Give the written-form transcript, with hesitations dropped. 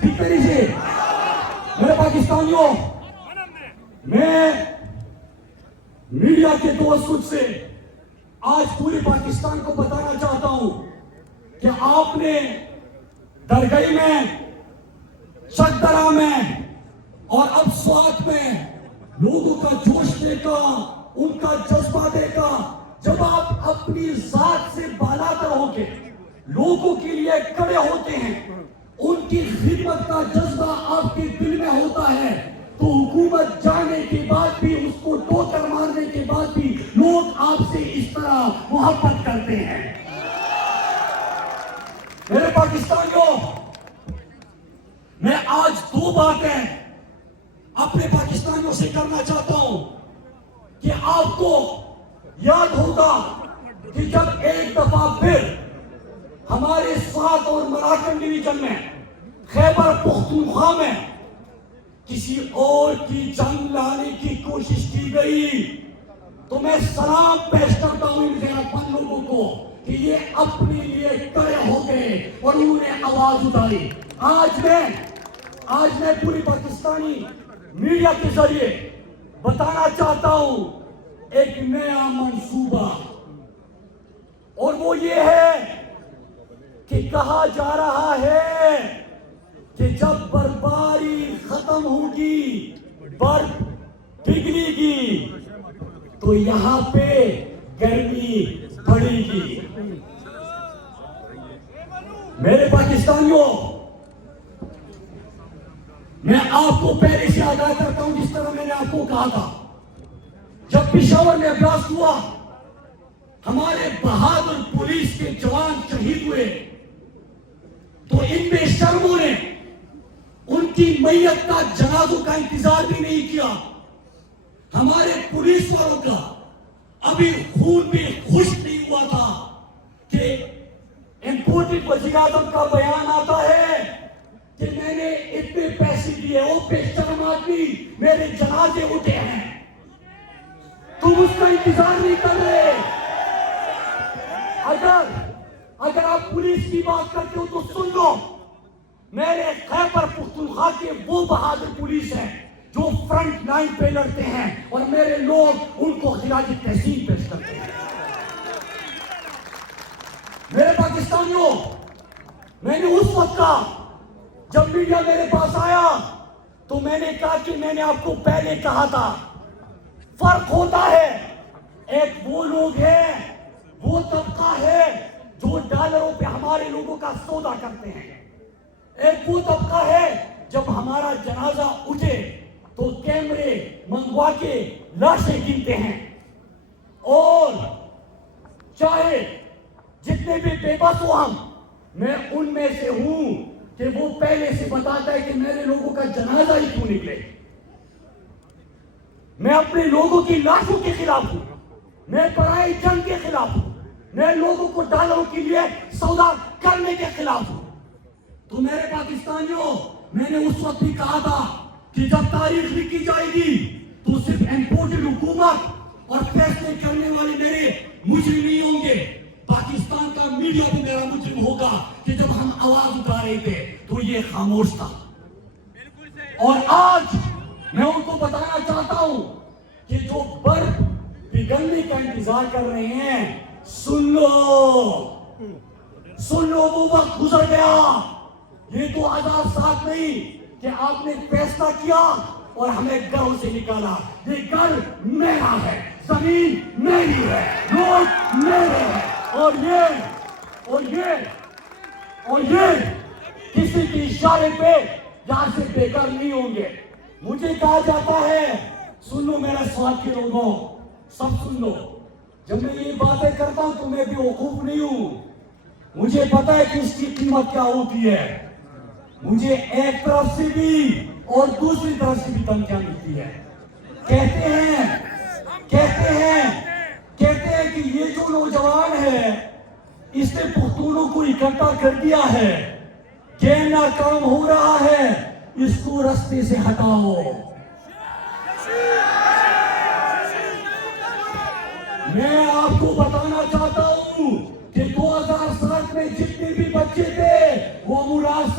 ٹھیک طریقے سے میرے پاکستانیوں، میں میڈیا کے توسط سے آج پورے پاکستان کو بتانا چاہتا ہوں کہ آپ نے درگاہ میں، چکدرا میں اور اب سوات میں لوگوں کا جوش دیکھا، ان کا جذبہ دیکھا. جب آپ اپنی ذات سے بالاتر ہو کے لوگوں کے لیے کھڑے ہوتے ہیں، ان کی خدمت کا جذبہ آپ کے دل میں ہوتا ہے، تو حکومت جانے کے بعد بھی، اس کو ٹوکر مارنے کے بعد بھی لوگ آپ سے اس طرح محبت کرتے ہیں. میرے پاکستانیوں، میں آج دو باتیں اپنے پاکستانیوں سے کرنا چاہتا ہوں کہ آپ کو یاد ہوگا کہ جب ایک دفعہ پھر ہمارے سوات اور مراکن ڈویژن میں، خیبر پختونخوا میں کسی اور کی جنگ لانے کی کوشش کی گئی، تو میں سلام پیش کرتا ہوں ان غیرت مند لوگوں کو کہ یہ اپنے لیے کھڑے ہو گئے اور انہوں نے آواز اٹھائی. آج میں پوری پاکستانی میڈیا کے ذریعے بتانا چاہتا ہوں ایک نیا منصوبہ، اور وہ یہ ہے کہ کہا جا رہا ہے کہ جب برفباری ختم ہوگی، برف پگھلے گی، تو یہاں پہ گرمی بڑھے گی. میرے پاکستانیوں، میں آپ کو پہلے سے آگاہ کرتا ہوں، جس طرح میں نے آپ کو کہا تھا، جب پشاور میں بلاسٹ ہوا، ہمارے بہادر پولیس کے جوان شہید ہوئے، تو ان بے شرموں نے ان کی میت کا، جنازوں کا انتظار بھی نہیں کیا. ہمارے پولیس والوں کا ابھی خون بھی خشک نہیں ہوا تھا کہ امپورٹڈ وزیر اعظم کا بیان آتا ہے کہ میں نے اتنے پیسے دیے، وہ بے شرم آدمی میرے جنازے اٹھے ہیں. تم اس کا انتظار نہیں کر رہے. اگر آپ پولیس کی بات کرتے ہو تو سن لو، میرے خیبر پختونخوا کے وہ بہادر پولیس ہیں جو فرنٹ لائن پہ لڑتے ہیں، اور میرے لوگ ان کو خراج تحسین پیش کرتے ہیں. میرے پاکستانیوں، میں نے اس وقت کہا، جب میڈیا میرے پاس آیا تو میں نے کہا کہ میں نے آپ کو پہلے کہا تھا، فرق ہوتا ہے. ایک وہ لوگ ہیں، وہ طبقہ ہے جو ڈالروں پہ ہمارے لوگوں کا سودا کرتے ہیں. ایک وہ طبقہ ہے جب ہمارا جنازہ اٹھے تو کیمرے منگوا کے لاشیں گنتے ہیں. اور چاہے جتنے بھی بے بس ہو ہم، میں ان میں سے ہوں کہ وہ پہلے سے بتاتا ہے کہ میرے لوگوں کا جنازہ ہی کیوں نکلے. میں اپنے لوگوں کی لاشوں کے خلاف ہوں، میں پرائی جنگ کے خلاف ہوں، میں لوگوں کو ڈالروں کے لیے سودا کرنے کے خلاف ہوں. تو میرے پاکستانیوں، میں نے اس وقت بھی کہا تھا کہ جب تاریخ لکھی جائے گی تو صرف امپورٹڈ حکومت اور فیصلے کرنے والے میرے مجرم نہیں ہوں گے، پاکستان کا میڈیا بھی میرا مجرم ہوگا کہ جب ہم آواز اٹھا رہے تھے تو یہ خاموش تھا. اور آج میں ان کو بتانا چاہتا ہوں کہ جو برف پگھلنے کا انتظار کر رہے ہیں، سن لو وہ وقت گزر گیا. یہ 2007 نہیں کہ آپ نے فیصلہ کیا اور ہمیں گھروں سے نکالا. یہ گھر میرا ہے، زمین میری ہے، لوگ میرے ہیں، اور یہ کسی کے اشارے پہ یہاں سے بے گھر نہیں ہوں گے. مجھے کہا جاتا ہے، سن لو میرے سوات کے لوگوں، سب سن لو، جب میں یہ باتیں کرتا ہوں تو میں بھی وقوف نہیں ہوں. مجھے پتا ہے کہ اس کی قیمت کیا ہوتی ہے. مجھے ایک طرف سے بھی اور دوسری طرف سے بھی دھمکیاں ملتی ہے. کہتے ہیں کہ یہ جو نوجوان ہے، اس نے پختونوں کو اکٹھا کر دیا ہے، یہ ناکام ہو رہا ہے، اس کو رستے سے ہٹاؤ. میں آپ کو بتانا چاہتا ہوں کہ 2007 میں جتنے بھی بچے تھے وہ مراد